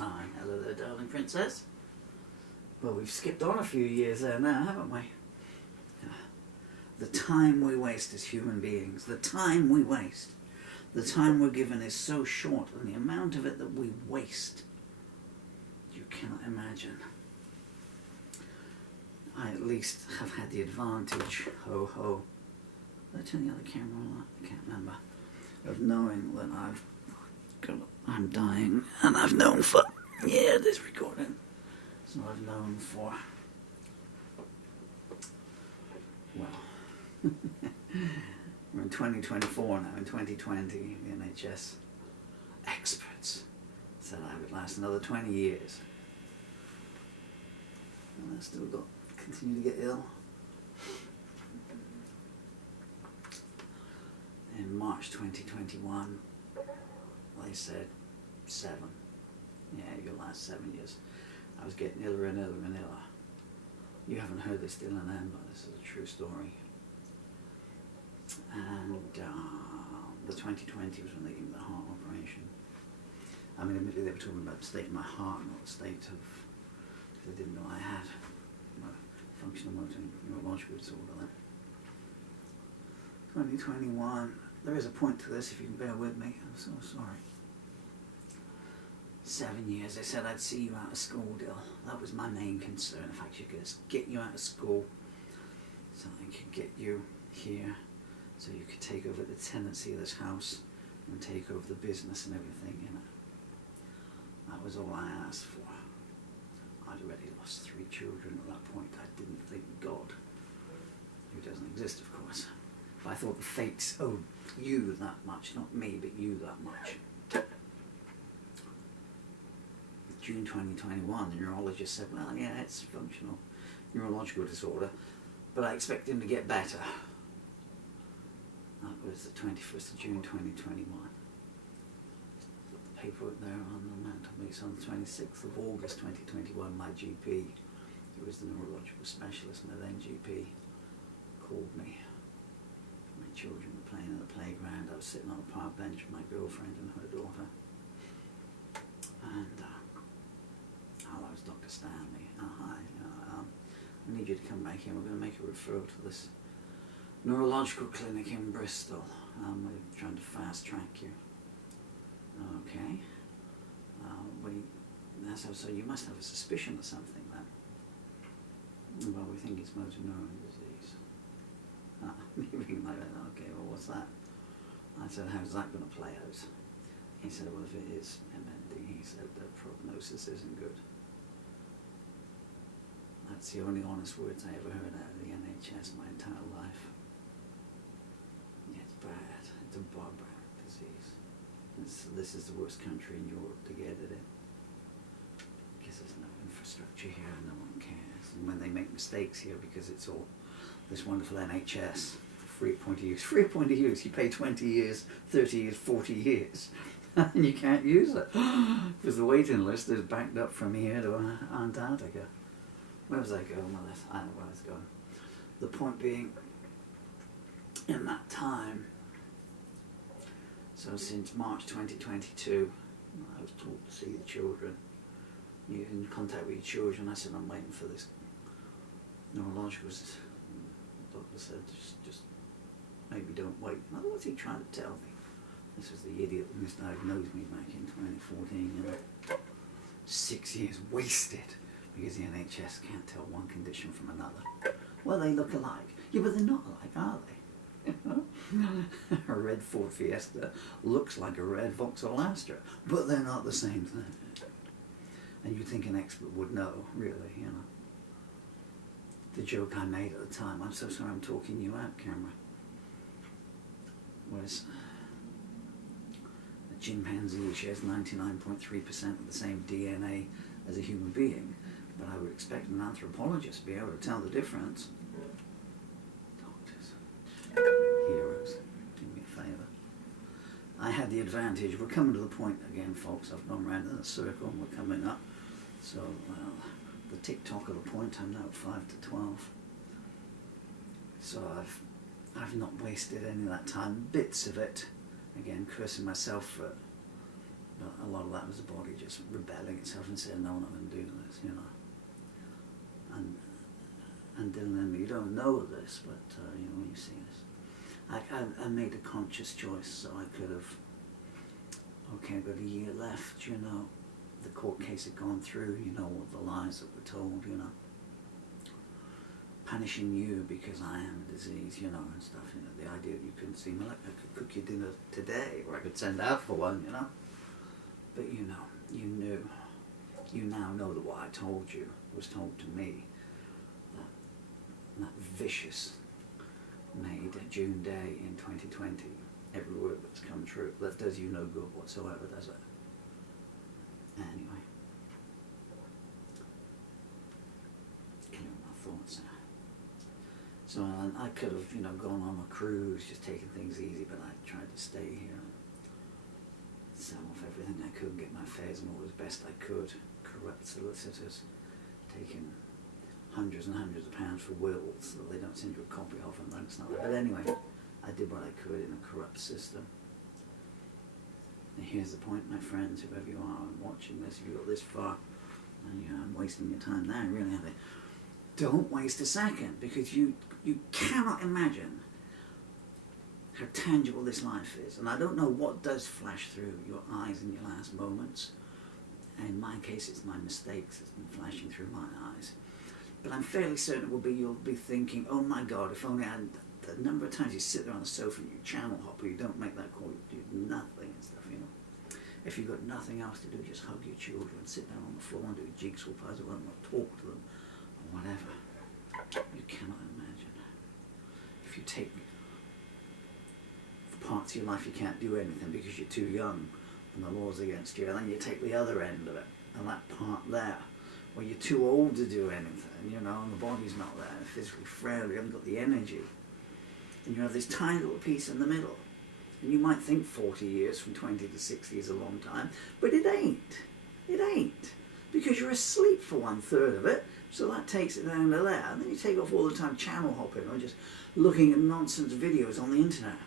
Hi, hello there, darling princess. Well, we've skipped on a few years there now, haven't we? The time we waste as human beings, the time we waste, the time we're given is so short, and the amount of it that we waste, you cannot imagine. I at least have had the advantage, ho ho, did I turn the other camera on? I can't remember, of knowing that I'm dying, and I've known for, yeah, this recording, so I've known for, well, we're in 2024 now. In 2020, the NHS experts said I would last another 20 years, and I still continue to get ill. In March 2021, they said 7. Yeah, you'll last 7 years. I was getting iller and iller and iller. You haven't heard this till an end, but this is a true story. And the 2020 was when they gave me the heart operation. I mean, admittedly they were talking about the state of my heart, not the state of, because they didn't know I had functional motor neurological disorder then. 2021, there is a point to this if you can bear with me, I'm so sorry. 7 years, they said I'd see you out of school, Dill. That was my main concern. If I could just get you out of school, so I could get you here, so you could take over the tenancy of this house and take over the business and everything in it. That was all I asked for. I'd already lost 3 children at that point. I didn't think God, who doesn't exist of course, but I thought the fates owed you that much, not me, but you that much. June 2021, the neurologist said, well, yeah, it's functional neurological disorder, but I expect him to get better. That was the 21st of June 2021. Got the paperwork there on the mantelpiece. On the 26th of August 2021, my GP, who was the neurological specialist, my then GP, called me. My children were playing in the playground. I was sitting on a park bench with my girlfriend and her daughter. And hello, it's Dr. Stanley. Hi, I need you to come back here. We're going to make a referral to this neurological clinic in Bristol. We're trying to fast track you. Okay. So you must have a suspicion of something then. Well, we think it's motor neuron disease. Moving like that. Okay, well, what's that? I said, how's that going to play out? He said, well, if it is MND, he said the prognosis isn't good. That's the only honest words I ever heard out of the NHS my entire life. Yeah, it's bad. It's a barbaric disease. This is the worst country in Europe to get it in. Because there's no infrastructure here and no one cares. And when they make mistakes here, because it's all this wonderful NHS, free at point of use. Free at point of use. You pay 20 years, 30 years, 40 years. And you can't use it. Because the waiting list is backed up from here to Antarctica. Where was I going with this? I don't know where I was going. The point being, in that time, so since March 2022, I was told to see the children. You're in contact with your children. I said, I'm waiting for this neurological. The doctor said, just maybe don't wait. In other words, he trying to tell me. This was the idiot who misdiagnosed me back in 2014. You know, 6 years wasted. Because the NHS can't tell one condition from another. Well, they look alike. Yeah, but they're not alike, are they? A red Ford Fiesta looks like a red Vauxhall Astra, but they're not the same thing. And you'd think an expert would know, really, you know. The joke I made at the time, I'm so sorry I'm talking you out, camera, was a chimpanzee shares 99.3% of the same DNA as a human being. But I would expect an anthropologist to be able to tell the difference. Doctors, heroes, do me a favour. I had the advantage. We're coming to the point again, folks. I've gone round in a circle and we're coming up. So, well, the tick-tock of the point, I'm now at 5 to 12. So I've not wasted any of that time. Bits of it, again, cursing myself for But a lot of that was the body just rebelling itself and saying, no, I'm not going to do this, you know. And Dylan, you don't know this, but you know, when you see this, I made a conscious choice, so I could have, okay, but a year left, you know, the court case had gone through, you know, all the lies that were told, you know, punishing you because I am a disease, you know, and stuff, you know, the idea that you couldn't see me, like I could cook your dinner today, or I could send out for one, you know, but you know, you knew, you now know that what I told you was told to me, that vicious made June day in 2020, every word that's come true, that does you no good whatsoever, does it? Anyway, clear my thoughts now. So I could have, you know, gone on a cruise, just taking things easy, but I tried to stay here and sell off everything I could, get my affairs in order as best I could, corrupt solicitors, taking hundreds and hundreds of pounds for wills that they don't send you a copy of, and then it's not there. But anyway, I did what I could in a corrupt system. And here's the point, my friends, whoever you are watching this, if you got this far, and I'm wasting your time now, really, have it. Don't waste a second, because you cannot imagine how tangible this life is. And I don't know what does flash through your eyes in your last moments. In my case, it's my mistakes that's been flashing through my eyes. But I'm fairly certain it will be, you'll be thinking, oh my God, if only I had the number of times you sit there on the sofa and you channel hop, or you don't make that call, you do nothing and stuff, you know. If you've got nothing else to do, just hug your children, sit down on the floor and do a jigsaw puzzle and talk to them, or whatever. You cannot imagine. If you take parts of your life you can't do anything because you're too young and the law's against you, and then you take the other end of it, and that part there, where you're too old to do anything, you know, and the body's not there, physically frail, you haven't got the energy. And you have this tiny little piece in the middle. And you might think 40 years from 20 to 60 is a long time, but it ain't. It ain't. Because you're asleep for 1/3 of it, so that takes it down to there. And then you take off all the time channel hopping or just looking at nonsense videos on the internet.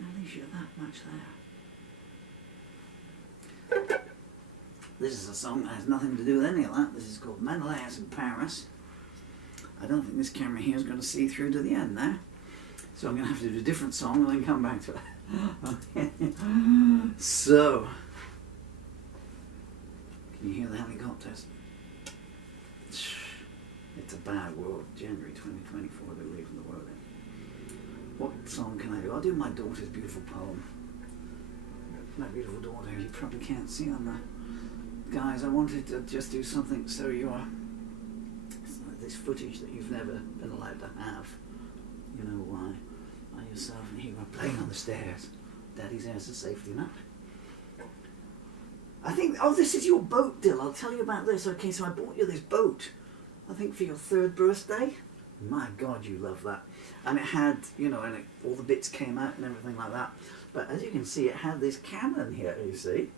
At least you're that much there. This is a song that has nothing to do with any of that. This is called Menelaus in Paris. I don't think this camera here is going to see through to the end there. So I'm going to have to do a different song and then come back to it. Okay. So, can you hear the helicopters? It's a bad world. January 2024, they're leaving the world in. What song can I do? I'll do my daughter's beautiful poem. My beautiful daughter, you probably can't see on the... Guys, I wanted to just do something so you are... This footage that you've never been allowed to have. You know why? By yourself, and here you are playing on the stairs. Daddy's there's a safety net. I think... Oh, this is your boat, Dill. I'll tell you about this. Okay, so I bought you this boat. I think for your 3rd birthday. My God, you love that. And it had, you know, and all the bits came out and everything like that. But as you can see, it had this cannon here, you see.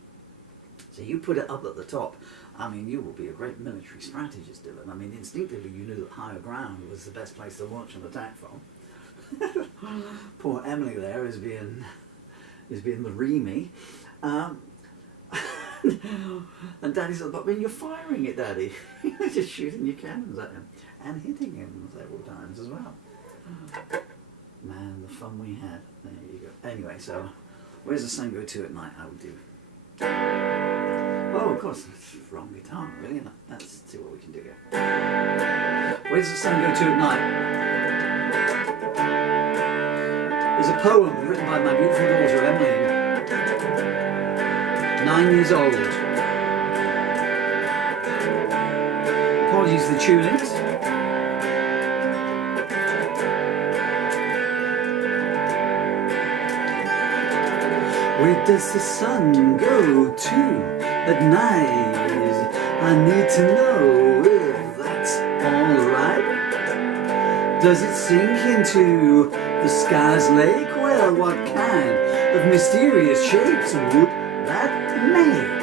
So you put it up at the top. I mean, you will be a great military strategist, Dylan. I mean, instinctively you knew that higher ground was the best place to launch an attack from. Poor Emily there is being the reamy. And Daddy said, but when you're firing it, Daddy, you're just shooting your cannons at him and hitting him several times as well. Man, the fun we had. There you go. Anyway, so where's the sun go to at night? I would do. Oh, of course, it's wrong guitar, really. Let's see what we can do here. Where does the sun go to at night? There's a poem written by my beautiful daughter, Emily, 9 years old. Apologies for the tunings. Where does the sun go to at night? I need to know if that's alright. Does it sink into the sky's lake? Well, what kind of mysterious shapes would that make?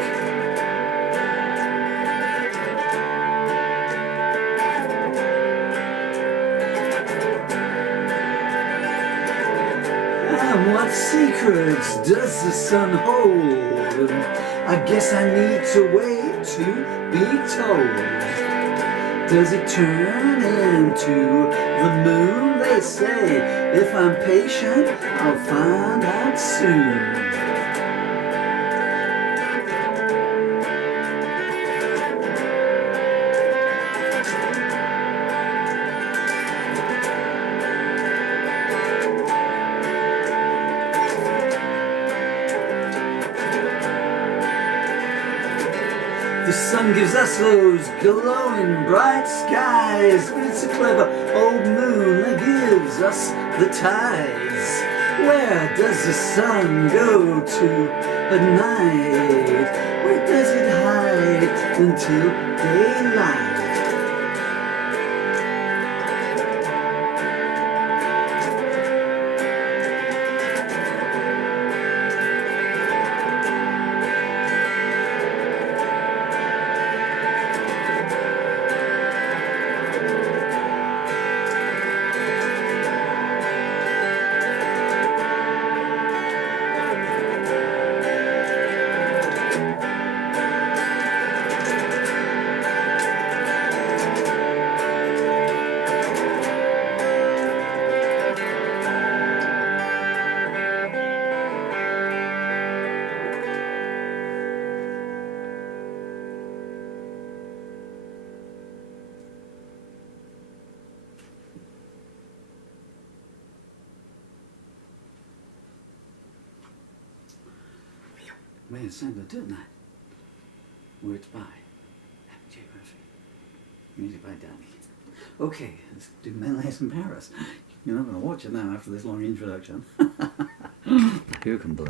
And what's secrets does the sun hold? I guess I need to wait to be told. Does it turn into the moon? They say if I'm patient, I'll find out soon. The sun gives us those glowing bright skies, but it's a clever old moon that gives us the tides. Where does the sun go to at night? Where does it hide until daylight? Man, it sounds good, doesn't it? Words by J. Murphy. Music by Danny. Okay, let's do Menelaus in Paris. You're not going to watch it now after this long introduction. Who can believe?